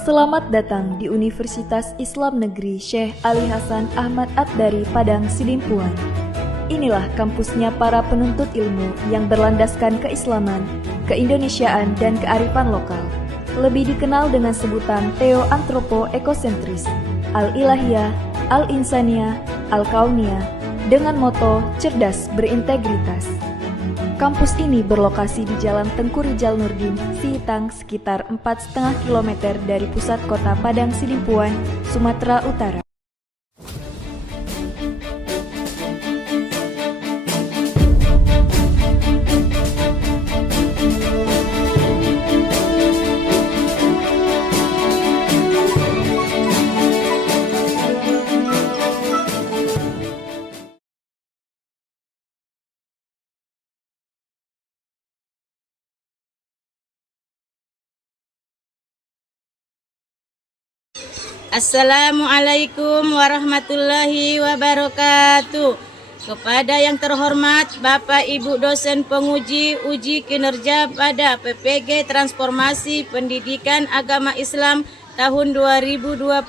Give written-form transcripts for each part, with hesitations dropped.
Selamat datang di Universitas Islam Negeri Syekh Ali Hasan Ahmad Ad-Dari Padang Sidimpuan. Inilah kampusnya para penuntut ilmu yang berlandaskan keislaman, keindonesiaan, dan kearifan lokal. Lebih dikenal dengan sebutan Theo-Antropo-Ekosentris, Al-Ilahiyah, Al-Insaniyah, Al-Kauniyah, dengan moto cerdas berintegritas. Kampus ini berlokasi di Jalan Tengku Rijal Nurdin, Sihitang, sekitar 4,5 km dari pusat kota Padang Sidimpuan, Sumatera Utara. Assalamualaikum warahmatullahi wabarakatuh. Kepada yang terhormat Bapak Ibu dosen penguji uji kinerja pada PPG Transformasi Pendidikan Agama Islam tahun 2025.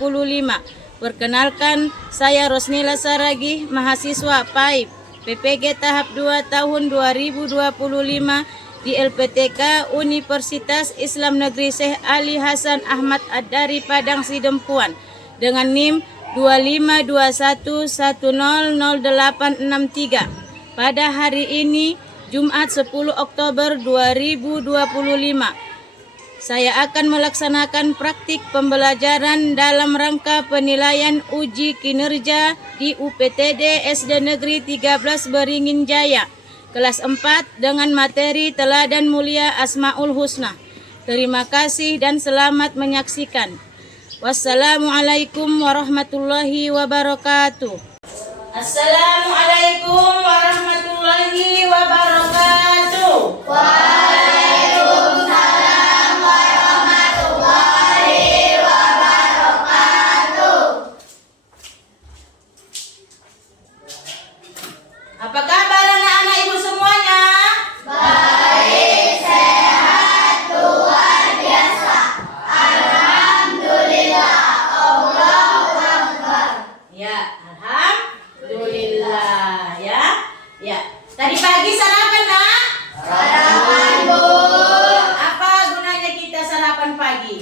Perkenalkan, saya Rosnila Saragih, mahasiswa PAIP PPG tahap 2 tahun 2025 di LPTK Universitas Islam Negeri Syekh Ali Hasan Ahmad Ad-Dari Padang Sidimpuan dengan NIM 2521000863. Pada hari ini, Jumat 10 Oktober 2025, saya akan melaksanakan praktik pembelajaran dalam rangka penilaian uji kinerja di UPTD SD Negeri 13 Beringin Jaya, kelas 4 dengan materi Teladan Mulia Asmaul Husna. Terima kasih dan selamat menyaksikan. Wassalamualaikum warahmatullahi wabarakatuh. Assalamualaikum warahmatullahi wabarakatuh. Waalaikumsalam warahmatullahi wabarakatuh. Apa kabar anak-anak ibu semuanya? Baik, sehat, luar biasa. Alhamdulillah, Allahu Akbar. Ya, alhamdulillah ya. Ya. Tadi pagi sarapan, Nak? Sarapan, Bu. Apa gunanya kita sarapan pagi?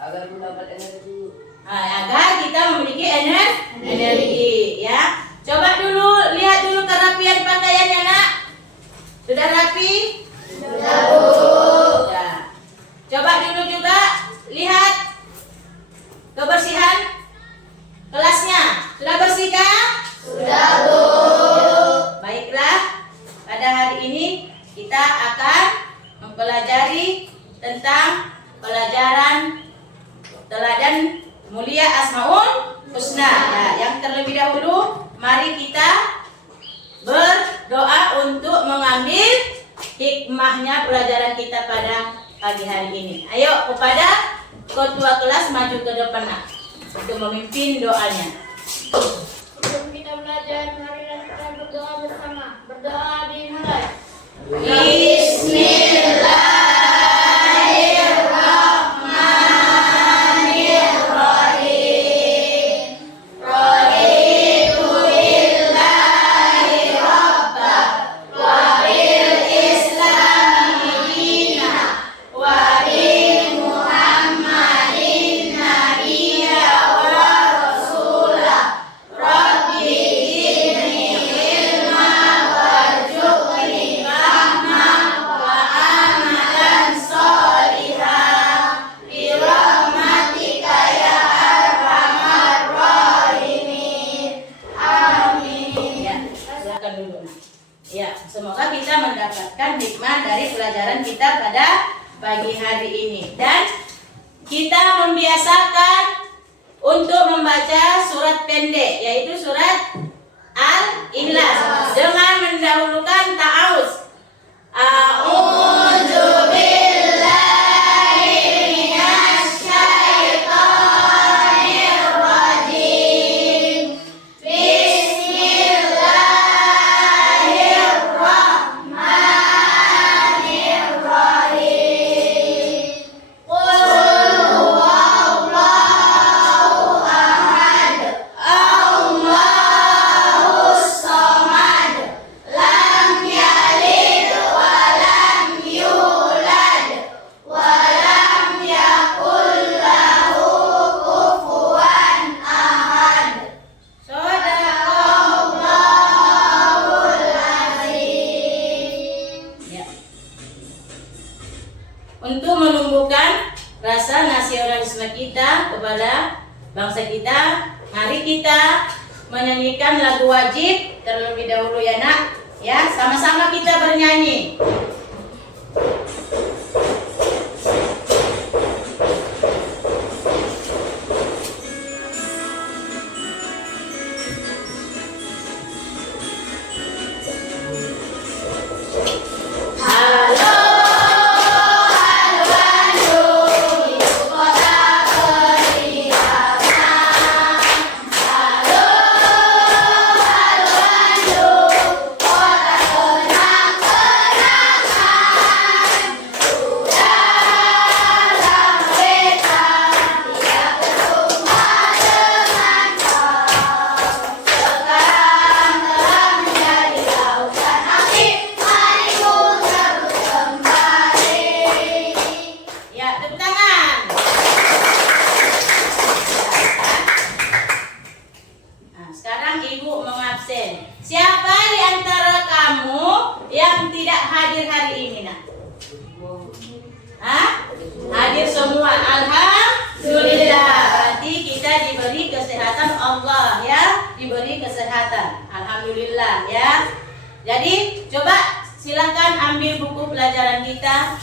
Agar mendapat energi. Agar kita memiliki energi, ya. Coba dulu, lihat dulu kerapian pakaiannya, Nak. Sudah rapi? Sudah, Bu. Sudah. Coba dulu juga lihat kebersihan kelasnya. Sudah bersihkah? Sudah, Bu. Baiklah, pada hari ini kita akan mempelajari tentang pelajaran Teladan Mulia Asmaul Husna. Nah, yang terlebih dahulu, mari kita berdoa untuk mengambil hikmahnya pelajaran kita pada pagi hari ini. Ayo, kepada ketua kelas maju ke depan, Nak, untuk memimpin doanya. Sebelum kita belajar, mari kita berdoa bersama. Berdoa dimulai. Bismillahirrahmanirrahim. Raditu billahi rabba wa bil islami dina wa bi Muhammadin nabiyya wa rasulah. Rabbi zidni ilma warzuqni fahma wa amalan sholihan bi rahmatika ya arhamar rahimin. Amin. Ya, silakan dulu, Nak. Ya, semoga kita mendapatkan hikmah dari pelajaran kita pada pagi hari ini, dan kita membiasakan untuk membaca surat pendek, yaitu surat Al-Ikhlas, dengan mendahulukan ta'awuz. A'udzu billahi minasy syaithanir rajim. Bismillahirrahmanirrahim. Qul huwallahu kita kepada bangsa kita. Mari kita menyanyikan lagu wajib terlebih dahulu ya nak. Ya, sama-sama kita bernyanyi. Siapa di antara kamu yang tidak hadir hari ini nak? Hah? Hadir semua. Alhamdulillah. Berarti kita diberi kesehatan Allah ya, diberi kesehatan. Alhamdulillah ya. Jadi coba silakan ambil buku pelajaran kita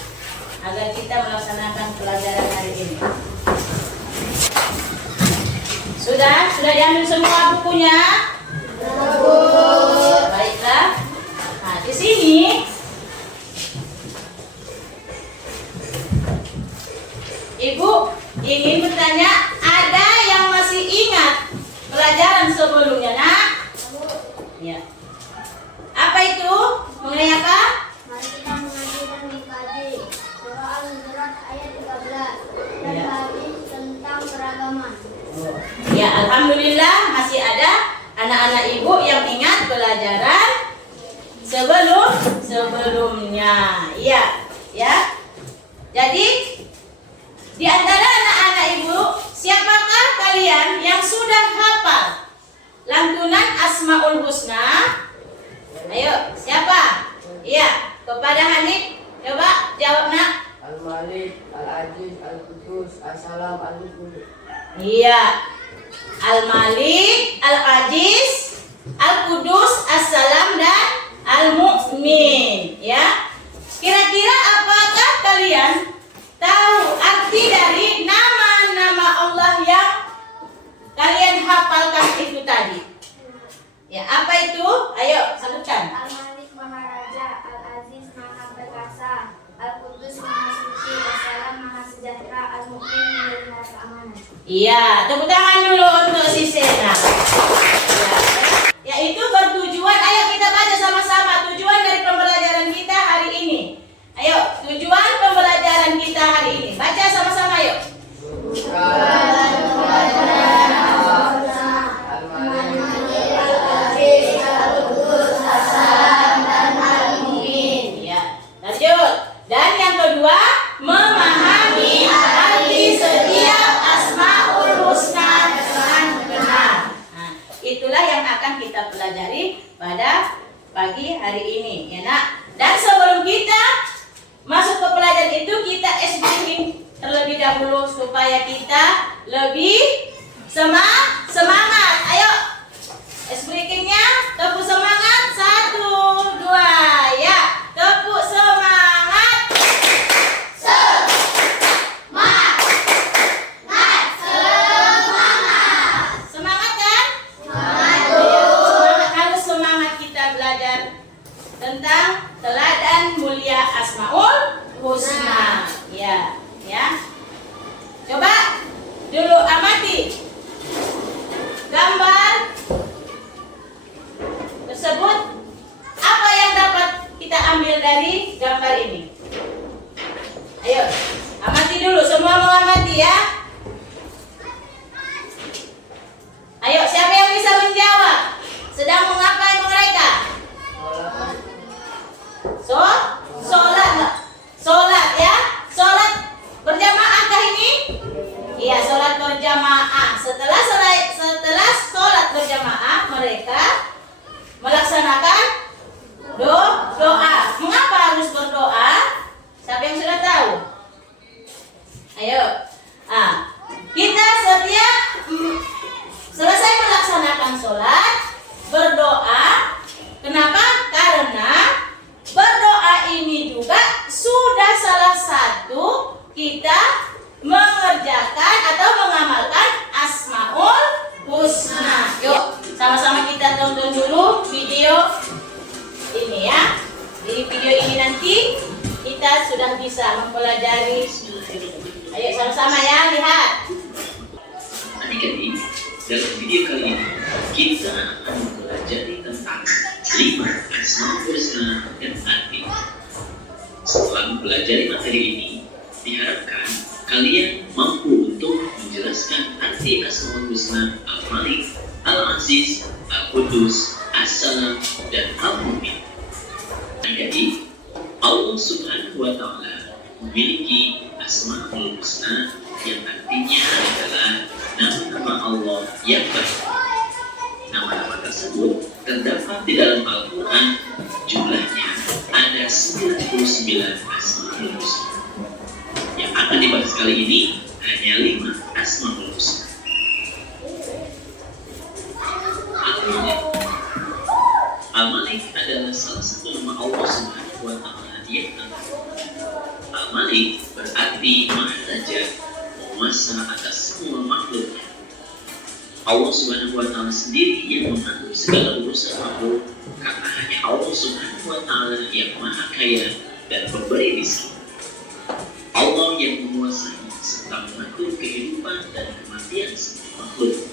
agar kita melaksanakan pelajaran hari ini. Sudah diambil semua bukunya? Baiklah. Nah, di sini Ibu ingin bertanya, ada yang masih ingat pelajaran sebelumnya, nak? Ya. Apa itu? Mengenai apa? Mari kita mengaji dan mengkaji Surah Al-Hujurat ayat 13 dan Ya. hadis tentang keragaman. Ya, alhamdulillah masih ada anak-anak ibu yang ingat pelajaran sebelumnya. Iya, ya. Jadi di antara anak-anak ibu, siapakah kalian yang sudah hafal lantunan Asmaul Husna? Ayo, siapa? Iya, kepada Hanif, coba jawab nak. Al-Malik, Al-Aziz, Al-Qudus, As-Salam, Al-Mu'min. Iya. Al-Malik, Al-Aziz, Al-Qudus, As-Salam dan Al-Mu'min. Ya. Kira-kira apakah kalian tahu arti dari nama-nama Allah yang kalian hafalkan itu tadi? Ya, apa itu? Ayo sebutkan. Al-Malik Maharaja, Al-Aziz Maha Perkasa, Al-Qudus Maha Suci, As-Salam Maha Sejahtera, Al-Mu'min Memelihara keamanan. Iya, tepuk tangan dulu untuk si Sena. Ya, yaitu bertujuan. Ayo kita baca sama-sama tujuan dari pembelajaran kita hari ini. Ayo, tujuan pembelajaran kita hari ini. Baca sama-sama yuk. Iya, lanjut. Dan yang kedua, memahami arti setiap Asmaul Husna dengan benar. Nah, itulah yang akan kita pelajari pada pagi hari ini, ya nak. Dan sebelum kita masuk ke pelajaran itu, kita explaining terlebih dahulu supaya kita lebih semangat. Ayo, explainingnya tepuk semangat. 1, 2, ya. Tepuk semangat. Semangat kan? Semangat, harus semangat kita belajar tentang teladan mulia Asmaul Husna. Ya, ya. Coba dulu amati gambar tersebut. Apa yang dapat kita ambil dari gambar ini? Ayo, amati dulu. Semua mau amati ya. Ayo, siapa yang bisa menjawab? Sedang mengapai mereka? Sholat ya. Sholat berjamaah kah ini? Iya, sholat berjamaah. Setelah sholat berjamaah, mereka melaksanakan doa. Mengapa harus berdoa? Siapa yang sudah tahu? Ayo. sudah bisa mempelajari. Ayo sama-sama ya, lihat. Adik-adik, dalam video kali ini kita akan mempelajari tentang 5 Asmaul Husna dan arti. Setelah mempelajari materi ini, diharapkan kalian mampu untuk menjelaskan arti Asmaul Husna Al-Malik, Al-Aziz, Al-Qudus, As-Salam, dan Al-Mu'min. Jadi, Allah Subhanahu wa Ta'ala memiliki Asmaul Husna yang artinya adalah nama-nama Allah yang baik. Nama-nama tersebut terdapat di dalam Al-Quran, jumlahnya ada 99 Asmaul Husna. Yang akan dibahas kali ini hanya 5 Asmaul Husna. Al-Malik adalah salah satu nama Allah Subhanahu wa Ta'ala yang Al-Malik berarti Maha Raja, penguasa atas semua makhluknya. Allah Subhanahu wa Ta'ala sendiri yang mengatur segala urusan makhluk, karena hanya Allah Subhanahu wa Ta'ala yang Maha Kaya dan pemberi rizki. Allah yang menguasai serta mengatur kehidupan dan kematian semua makhluk.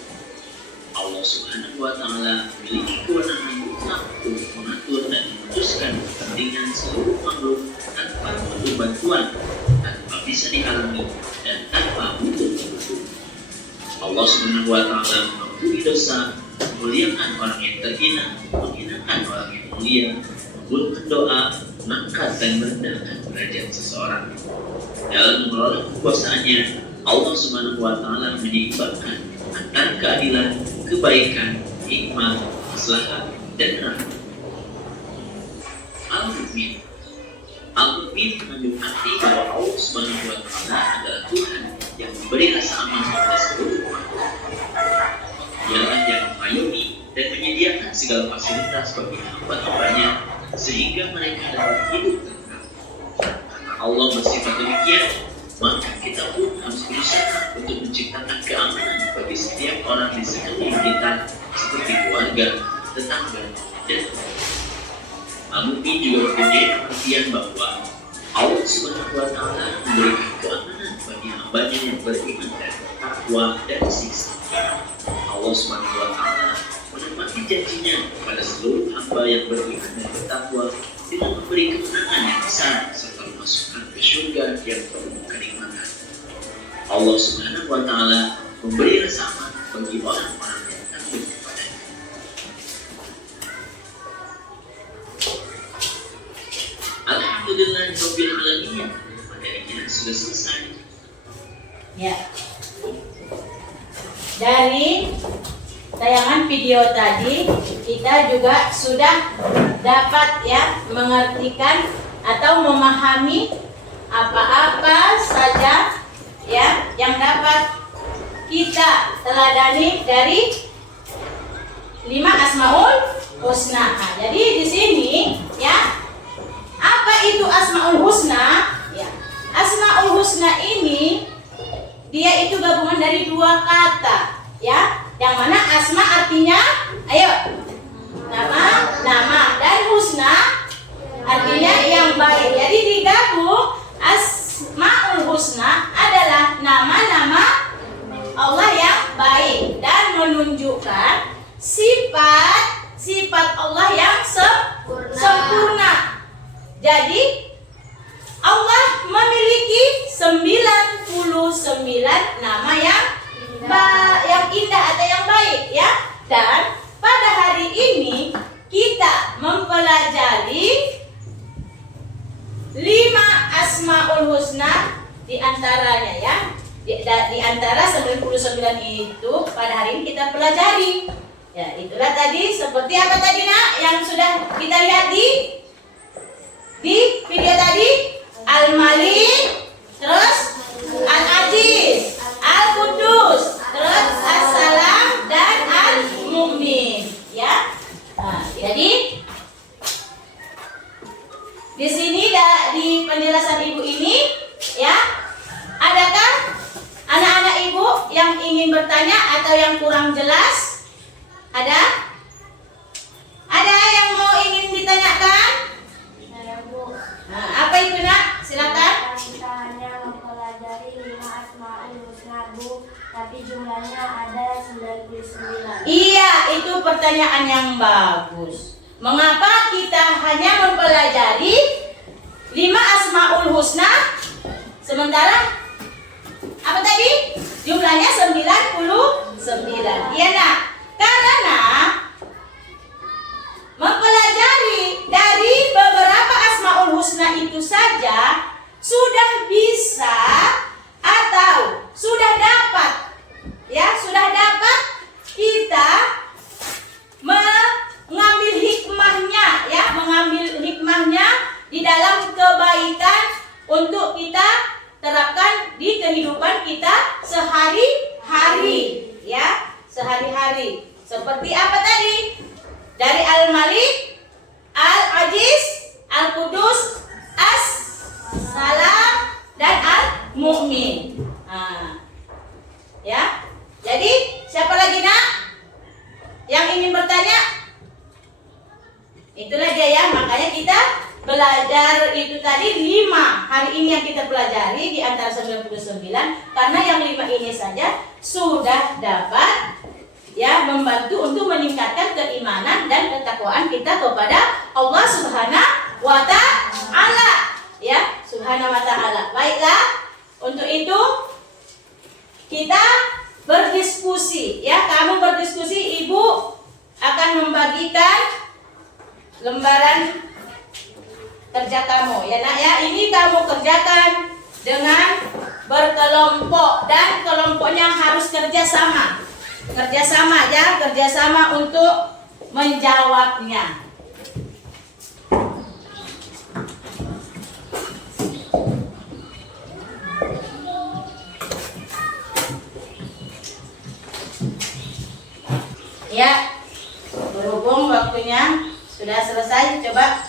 Allah Subhanahu wa Ta'ala memiliki kewenangan mutlak untuk mengatur dan memutuskan kepentingan seluruh makhluk tanpa butuh bantuan, tanpa bisa dihalangi, dan tanpa butuh didukung. Allah Subhanahu wa Ta'ala mengampuni dosa, memuliakan orang yang terhina, menghinakan orang yang mulia, mengabulkan doa, mengangkat dan merendahkan derajat seseorang. Dalam mengelola kekuasaannya, Allah Subhanahu wa Ta'ala menyeimbangkan antara keadilan, kebaikan, hikmah, maslahat, dan rahmat. Al-Mu'min. Al-Mu'min mengandung arti bahwa Allah Subhanahu wa Ta'ala adalah Tuhan yang memberi rasa aman kepada seluruh makhluk. Dialah yang mengayomi dan menyediakan segala fasilitas bagi hamba-hambanya sehingga mereka dapat hidup tenang. Karena Allah bersifat demikian, maka kita pun harus berusaha untuk menciptakan keamanan bagi setiap orang di sekeliling kita, seperti keluarga, tetangga, dan Al-Mu'min juga mempunyai pengertian bahwa Allah Subhanahu wa Ta'ala memberikan keamanan bagi hambanya yang beriman dan takwa dan siksa. Allah Subhanahu wa Ta'ala menepati janjinya kepada seluruh hamba yang beriman dan bertakwa dengan memberi kemenangan yang besar serta memasukkan ke surga yang penuh kenikmatan. Allah Subhanahu wa Ta'ala memberi rasa aman bagi orang-orang yang takut kepadanya. Alhamdulillahirabbil alamin. Materinya sudah selesai. Ya. Dari tayangan video tadi kita juga sudah dapat ya mengertikan atau memahami apa-apa saja ya yang dapat kita teladani dari 5 Asmaul Husna. Nah, jadi di sini ya, apa itu Asmaul Husna? Ya, Asmaul Husna ini dia itu gabungan dari 2 kata ya, yang mana asma artinya ayo nama dan husna artinya yang baik. Jadi digabung Asmaul Husna adalah nama-nama Allah yang baik dan menunjukkan sifat Allah yang sempurna. Jadi Allah memiliki 99 nama yang indah atau yang baik ya. Dan pada hari ini kita mempelajari 5 Asmaul Husna di antaranya ya. Di antara 99 itu pada hari ini kita pelajari. Ya, itulah tadi seperti apa tadi Nak yang sudah kita lihat di video tadi. Al-Malik, terus Al-Aziz, Al-Qudus, terus As-Salam dan Al-Mu'min ya. Nah, jadi di sini di penjelasan Ibu ini ya, adakah anak-anak Ibu yang ingin bertanya atau yang kurang jelas? Ada? Ada yang mau ingin ditanyakan? Nah, apa itu Nak? Silakan. pertanyaan yang bagus. Mengapa kita hanya mempelajari 5 Asmaul Husna sementara apa tadi? Jumlahnya 99. Iya nak? Karena mempelajari dari beberapa Asmaul Husna itu saja sudah bisa atau sudah dapat kita mengambil hikmahnya di dalam kebaikan untuk kita terapkan di kehidupan kita sehari-hari, ya, sehari-hari. Seperti apa tadi? Dari Al-Malik, Al-Aziz, Al-Qudus, As-Salam, dan Al-Mu'min. Ya. Jadi, siapa lagi nak yang ingin bertanya? Itulah dia ya, makanya kita belajar itu tadi 5 hari ini yang kita pelajari di antara 99, karena yang 5 ini saja sudah dapat ya membantu untuk meningkatkan keimanan dan ketakwaan kita kepada Allah Subhanahu wa taala, ya, Subhanahu wa taala. Baiklah, untuk itu kita berdiskusi, ya, kamu berdiskusi, Ibu akan membagikan lembaran kerja kamu, ya nak ya. Ini kamu kerjakan dengan berkelompok dan kelompoknya harus kerjasama ya, kerjasama untuk menjawabnya. Ya, berhubung waktunya sudah selesai, coba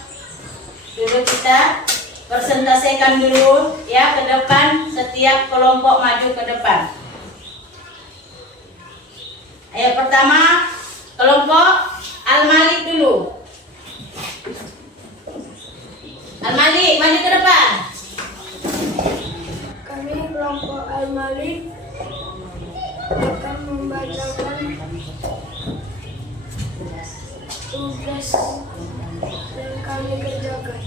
dulu kita presentasikan dulu ya ke depan, setiap kelompok maju ke depan. Ayo, pertama kelompok Al-Malik dulu. Al-Malik maju ke depan. Kami kelompok Al-Malik akan membacakan tugas yang kami kerjakan.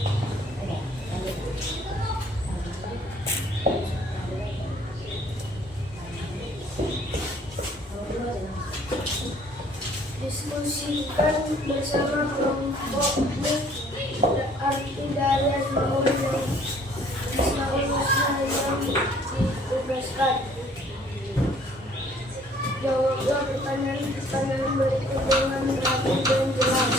Diskusikan bersama kelompokmu arti dari Asmaul Husna yang ditugaskan. Jawablah pertanyaan berikut dengan rapi dan jelas.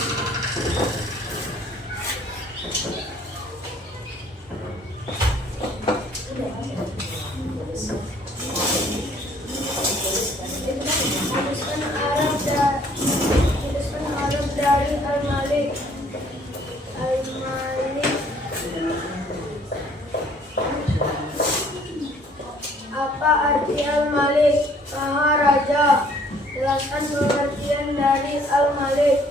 Tuliskan Arab dari Al-Malik. Apa arti Al-Malik? Maha Raja. Jelaskan pengertian dari Al-Malik.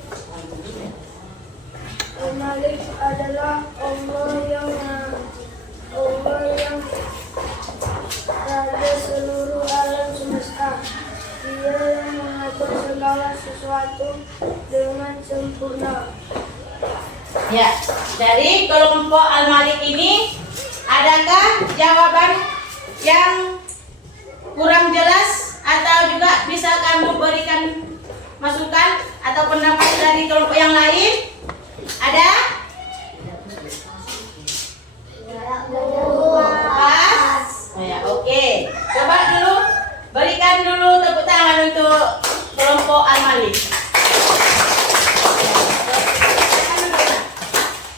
Al-Malik adalah Allah yang raja seluruh alam semesta. Dia yang mengatur segala sesuatu dengan sempurna. Ya, dari kelompok Al-Malik ini, adakah jawaban yang kurang jelas atau juga bisa kamu berikan masukan atau pendapat dari kelompok yang lain? Ada? Pas? Oh ya, oke. Coba dulu berikan dulu tepuk tangan untuk kelompok Al-Malik.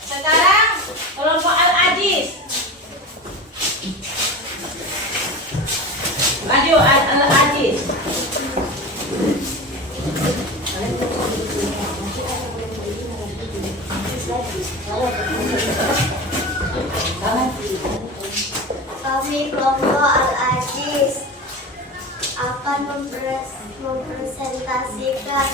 Sekarang kelompok Al-Aziz. Maju Al-Aziz. Kami kelompok Al-Aziz akan mempresentasikan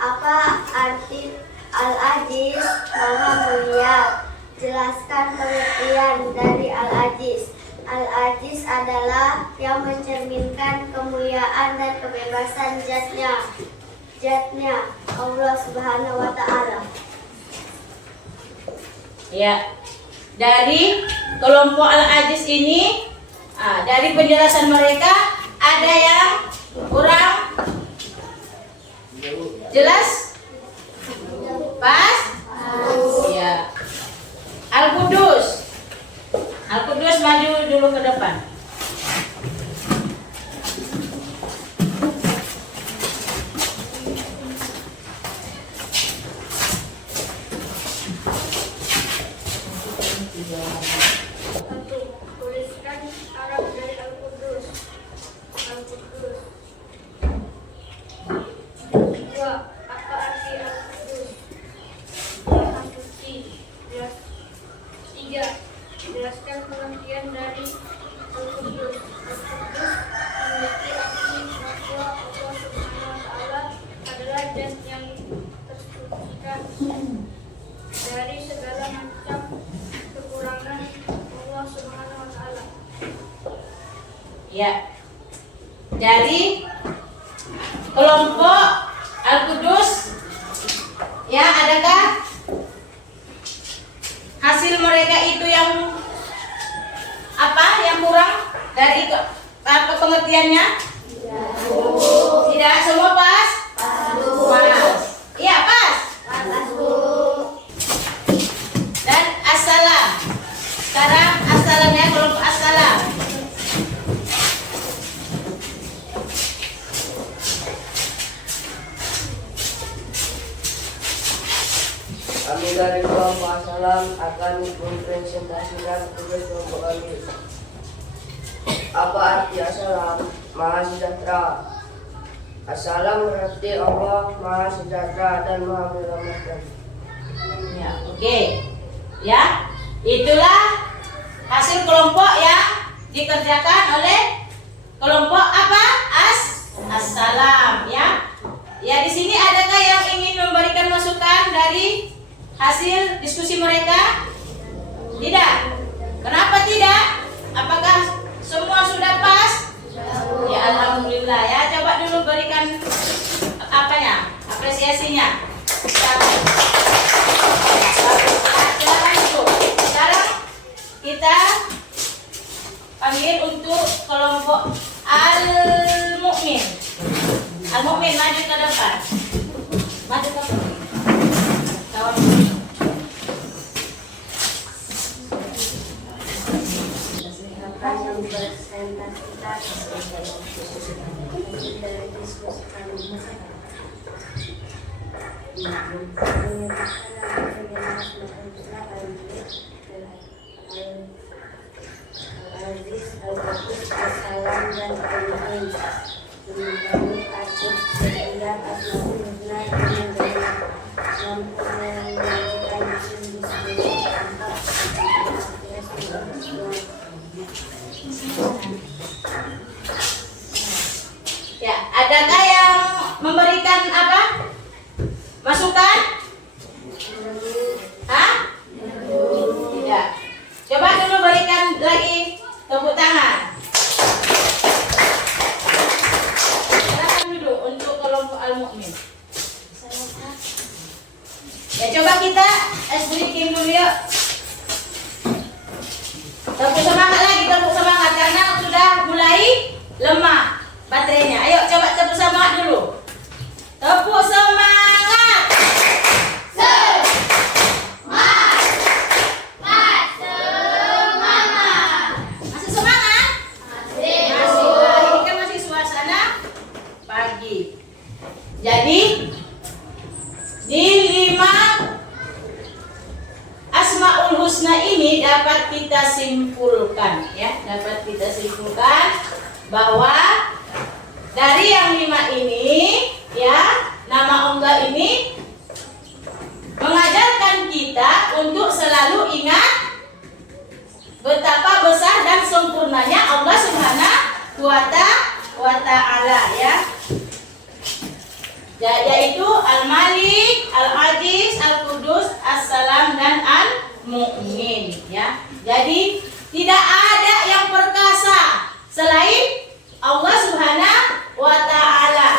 apa arti Al-Aziz, Maha Mulia. Jelaskan pengertian dari Al-Aziz. Al-Aziz adalah yang mencerminkan kemuliaan dan kebebasan zatnya Allah Subhanahu wa Ta'ala. Ya, dari kelompok Al-Aziz ini, dari penjelasan mereka ada yang kurang jelas? Pas? Ya. Al-Qudus. Al-Qudus maju dulu ke depan. Tuliskan Arab dari Al-Qudus. Al-Qudus. 2. Apa arti Al-Qudus? Maha Suci. 3. Jelaskan pengertian dari Al-Qudus. Al-Qudus memiliki arti bahwa Allah Subhanahu wa Ta'ala adalah zat yang tersucikan dari segala macam kekurangan Allah Subhanahu wa Ta'ala. Ya. Dari kelompok Al-Qudus, ya, adakah hasil mereka itu yang apa? Yang kurang dari apa pengertiannya? Tidak semua pas? Pas. Iya, pas. Dan as-salam. Sekarang as-salam, ya, kelompok as-salam. Kami dari kelompok Assalam akan mempresentasikan tugas kelompok kami. Apa arti Assalam? Maha sejahtera. Assalam berarti Allah Maha sejahtera dan Maha menyelamatkan. Ya, oke. Ya, itulah hasil kelompok yang dikerjakan oleh kelompok apa? As-salam, ya. Ya, di sini adakah yang ingin memberikan masukan dari hasil diskusi mereka? Tidak. Kenapa tidak? Apakah semua sudah pas? Ya, alhamdulillah, ya. Coba dulu berikan apanya? Apresiasinya. Sekarang kita panggil untuk kelompok Al-Mu'min. Al-Mu'min maju ke depan. Maju ke depan. Kawan. Akan mempresentasikan dari diskusi kami. Al-Aziz, Al-Qudus, As-Salam, dan Al-Mu'min. Mengenai arti setiap asmaul husna yang mampu menyajikan mesin diskusi tanpa Ya, adakah yang memberikan apa? Masukan? Hah? Tidak. Coba dulu berikan lagi tepuk tangan. Silakan duduk untuk kelompok Al-Mu'min. Ya, coba kita breaking dulu yuk. Tepuk semangat lagi, tepuk semangat karena sudah mulai lemah baterainya. Ayo coba tepuk semangat dulu. Tepuk semangat. Masih semangat? Masih. Ini kan masih suasana pagi. Jadi di 5 Asmaul Husna ini dapat kita simpulkan, ya, dapat kita simpulkan bahwa dari yang 5 ini, ya, nama Allah ini mengajarkan kita untuk selalu ingat betapa besar dan sempurnanya Allah Subhanahu wa Ta'ala, ya. Yaitu Al-Malik, Al-Aziz, Al-Qudus, As-Salam, dan Al-Mu'min, ya. Jadi tidak ada yang perkasa selain Allah Subhanahu wa taala.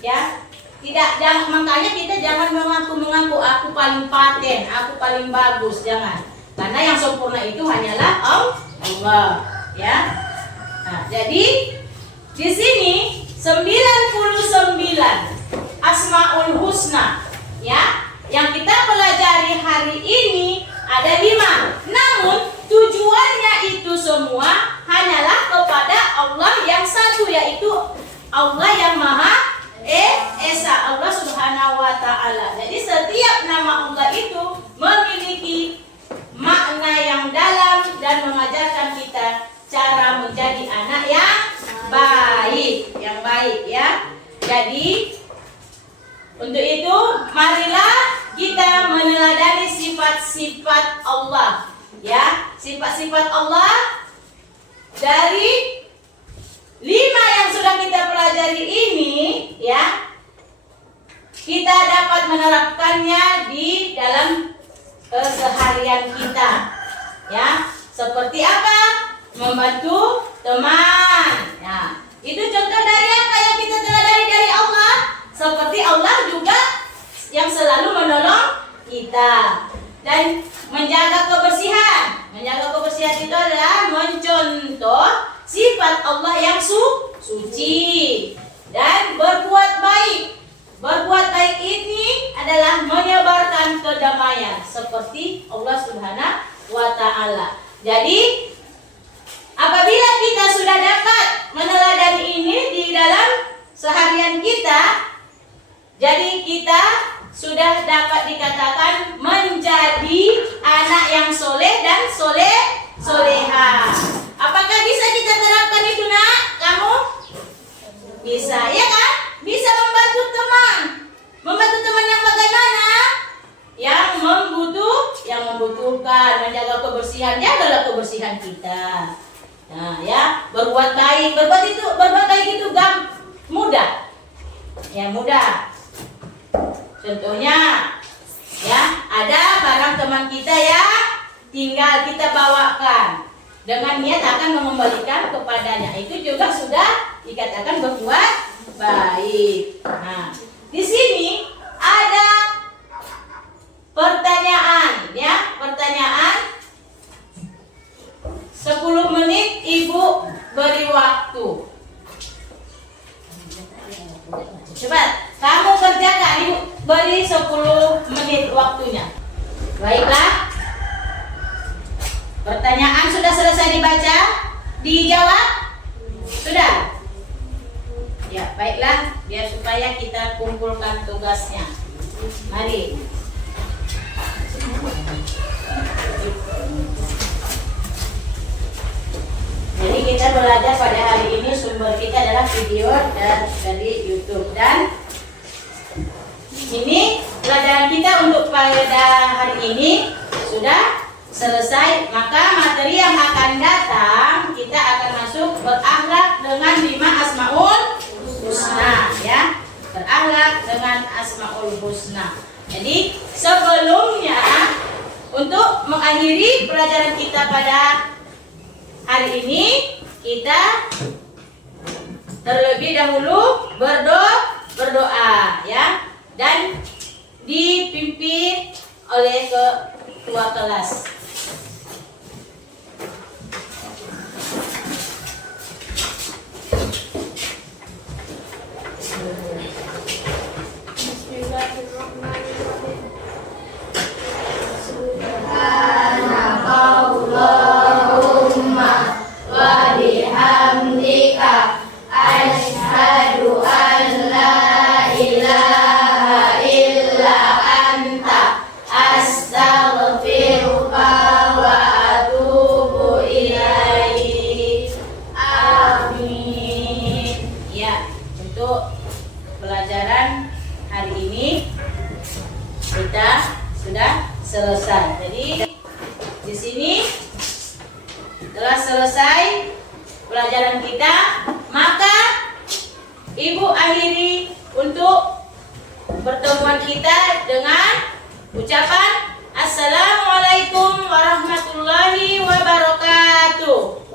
Ya. Makanya kita jangan mengaku aku paling paten, aku paling bagus, jangan. Karena yang sempurna itu hanyalah Allah, ya. Nah, jadi di sini 99 Asmaul Husna, ya, yang kita pelajari hari ini ada 5. Namun tujuannya itu semua hanyalah kepada Allah yang satu, yaitu Allah yang Maha Esa, Allah Subhanahu wa taala. Jadi setiap nama Allah itu memiliki makna yang dalam dan mengajarkan kita cara menjadi anak yang baik, ya. Jadi untuk itu marilah kita meneladani sifat-sifat Allah, ya. Sifat-sifat Allah dari 5 yang sudah kita pelajari ini, ya, kita dapat menerapkannya di dalam keseharian kita, ya. Seperti apa? Membantu teman, ya. Itu contoh dari apa yang kita teladani dari Allah. Seperti Allah juga yang selalu menolong kita. Dan menjaga kebersihan. Menjaga kebersihan itu adalah mencontoh sifat Allah yang suci dan berbuat baik. Berbuat baik ini adalah menyebarkan kedamaian seperti Allah Subhanahu wa taala. Jadi apabila kita sudah dapat meneladani ini di dalam seharian kita, jadi kita sudah dapat dikatakan menjadi anak yang soleh dan soleha. Apakah bisa kita terapkan itu, Nak? Kamu? Bisa, ya kan? Bisa membantu teman. Membantu teman yang bagaimana? Yang membutuhkan, menjaga kebersihan, jagalah kebersihan kita. Nah, ya, berbuat baik. Berbuat baik itu mudah. Ya, mudah. Contohnya, ya, ada barang teman kita ya, tinggal kita bawakan dengan niat akan mengembalikan kepadanya. Itu juga sudah dikatakan berbuat baik. Nah, di sini ada pertanyaan, ya, pertanyaan. 10 menit Ibu beri waktu. Coba kamu kerjakan, Ibu beri 10 menit waktunya. Baiklah. Pertanyaan sudah selesai dibaca? Dijawab? Sudah? Ya, baiklah, biar supaya kita kumpulkan tugasnya. Mari. Jadi kita belajar pada hari ini, sumber kita adalah video dari YouTube, dan ini pelajaran kita untuk pada hari ini sudah selesai. Maka materi yang akan datang kita akan masuk berakhlak dengan 5 Asmaul Husna, ya. Berakhlak dengan Asmaul Husna. Jadi sebelumnya, untuk mengakhiri pelajaran kita pada hari ini, kita terlebih dahulu berdoa, ya, dan dipimpin oleh ketua kelas. Bismillahirrahmanirrahim. Subhanakallahumma wa bihamdika asyhadu an la ilaha illa anta astaghfiruka wa atubu ilaik. Amin. Ya, untuk pelajaran hari ini kita sudah selesai. Jadi di sini telah selesai pelajaran kita, maka Ibu akhiri untuk pertemuan kita dengan ucapan Assalamualaikum warahmatullahi wabarakatuh.